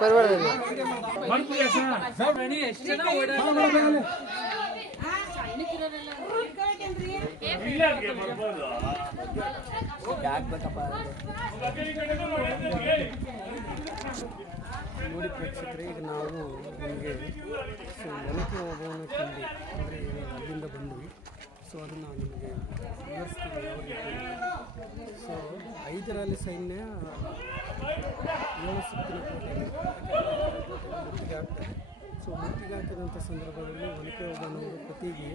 परवडत ನೋಡಿ ಪ್ರೇಕ್ಷಕರೇ, ಈಗ ನಾವು ನಿಮಗೆ ಹೊಲಕ್ಕೆ ಹೋಗೋಣ ತಿಂಡಿ ಅಂದರೆ ಅಲ್ಲಿಂದ ಬಂದ್ವಿ. ಸೊ ಅದನ್ನು ನಿಮಗೆ ವಿವರಿಸ್ತೀವಿ ಯಾವ ರೀತಿ. ಸೊ ಹೈದರಾಲಿ ಸೈನ್ಯ 7 ಸುತ್ತಿನ ಮುತ್ತಿಗೆ ಹಾಕ್ತಾರೆ. ಸೊ ಮುತ್ತಿಗೆ ಹಾಕಿದಂಥ ಸಂದರ್ಭದಲ್ಲಿ ಹೊಲಕ್ಕೆ ಹೋಗೋಣವರು ಪತಿಗೆ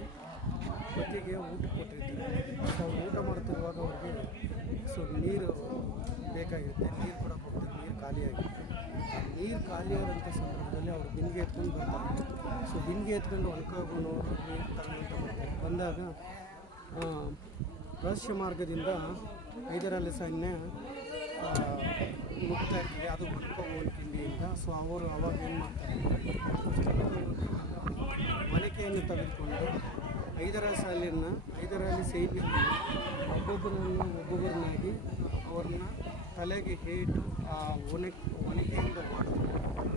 ಊಟ ಕೊಟ್ಟಿರ್ತಾರೆ. ಸೊ ಊಟ ಮಾಡ್ತಿರುವಾಗ ಅವ್ರಿಗೆ ಸೊ ನೀರು ಬೇಕಾಗಿರುತ್ತೆ, ನೀರು ಕೂಡ ಹೋಗ್ತಾರೆ, ನೀರು ಖಾಲಿಯಾಗಿರುತ್ತೆ. ನೀರು ಖಾಲಿಯಾದಂಥ ಸಂದರ್ಭದಲ್ಲಿ ಅವರು ಬಿಂದಿಗೆ ಎತ್ಕೊಂಡು ಬರ್ತಾರೆ. ಸೊ ಬಿಂದಿಗೆ ಎತ್ಕೊಂಡು ಹೊಲಕ್ಕೆ ಹೋಗೋಣವರು ನೀರು ತಗೊಂಡು ಬಂದಾಗ ರಹಸ್ಯ ಮಾರ್ಗದಿಂದ ಹೈದರಾಲಿ ಸೈನ್ಯ ಮುಕ್ತಾ ಇರ್ತೀವಿ, ಅದು ಹೊಡ್ಕೊಂಡು ತಿಂಡಿಯಿಂದ. ಸೊ ಅವರು ಅವಾಗ ಏನು ಮಾಡ್ತಾರೆ, ಮಲಿಕೆಯನ್ನು ತೆಗೆದುಕೊಂಡು ಹೈದರಾಲಿ ಸೈನ್ಯ ಒಬ್ಬೊಬ್ಬರನ್ನಾಗಿ ಅವ್ರನ್ನ ತಲೆಗೆ ಹೇಟು ಆ ಒನಕೆಯಿಂದ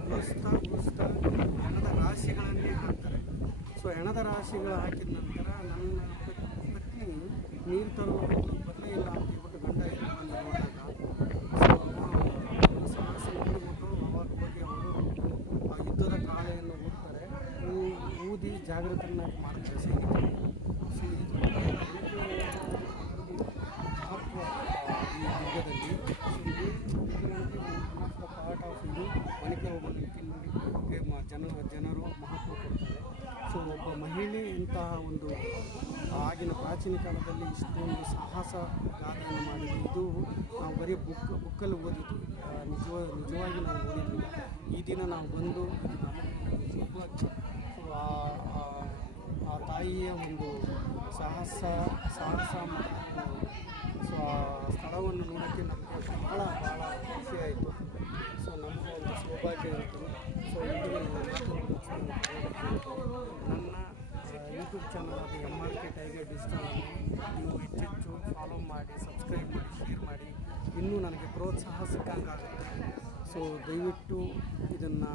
ಉಳಿಸ್ತಾ ಹೆಣದ ರಾಶಿಗಳನ್ನೇ ಹಾಕ್ತಾರೆ. ಸೊ ಹೆಣದ ರಾಶಿಗಳು ಹಾಕಿದ ನಂತರ ನನ್ನ ಪತ್ನಿ ನೀರು ತರುವುದು ಬರಲೇ ಇಲ್ಲ ಅಂತ ಹೇಳ್ಬಿಟ್ಟು ಗಂಡ ಬಂದು ನೋಡಿದಾಗ ಸಾಹಸ ನೋಡಿಬಿಟ್ಟು ಅವಾಗ ಹೋಗಿ ಅವರು ಆ ಯುದ್ಧದ ಕಾಳೆಯನ್ನು ಊದ್ತಾರೆ, ಊದಿ ಜಾಗೃತರನ್ನಾಗಿ ಮಾಡ್ತಾರೆ ಸೈನಿಕರು. ಸೊ ಇದು ಈ ಯುದ್ಧದಲ್ಲಿ ಪಾರ್ಟ್ ಆಫ್ ಇದು ಒನಕೆ ಓಬವ್ವನ ಜನರು ಮಹತ್ವ ಕೊಡ್ತಾರೆ. ಸೊ ಒಬ್ಬ ಮಹಿಳೆ ಇಂತಹ ಒಂದು ಆಗಿನ ಪ್ರಾಚೀನ ಕಾಲದಲ್ಲಿ ಇಷ್ಟೊಂದು ಸಾಹಸ ಗಾಥೆಯನ್ನು ಮಾಡಿದ್ದು ಇದು ನಾವು ಬರೀ ಬುಕ್ಕಲ್ಲಿ ಓದಿದ್ದು, ನಿಜವಾಗಿ ನಾವು ಓದಿದ್ವಿ. ಈ ದಿನ ನಾವು ಬಂದು ನಿಜವಾಗಿ ಆ ತಾಯಿಯ ಒಂದು ಸಾಹಸ ಸೊ ಆ ಸ್ಥಳವನ್ನು ನೋಡೋಕ್ಕೆ ನಮಗೆ ಭಾಳ ಖುಷಿ ಆಯಿತು. ಸೊ ನಮಗೆ ಒಂದು ಸೌಭಾಗ್ಯ ಇತ್ತು. ಸೊ ನನ್ನ ಯೂಟ್ಯೂಬ್ ಚಾನಲ್ ಆದ MRK ಟೈಗರ್ ಡಿಜಿಟಲನ್ನು ನೀವು ಹೆಚ್ಚೆಚ್ಚು ಫಾಲೋ ಮಾಡಿ, ಸಬ್ಸ್ಕ್ರೈಬ್ ಮಾಡಿ, ಶೇರ್ ಮಾಡಿ, ಇನ್ನೂ ನನಗೆ ಪ್ರೋತ್ಸಾಹ ಸಿಕ್ಕಂಗಾಗುತ್ತೆ. ಸೊ ದಯವಿಟ್ಟು ಇದನ್ನು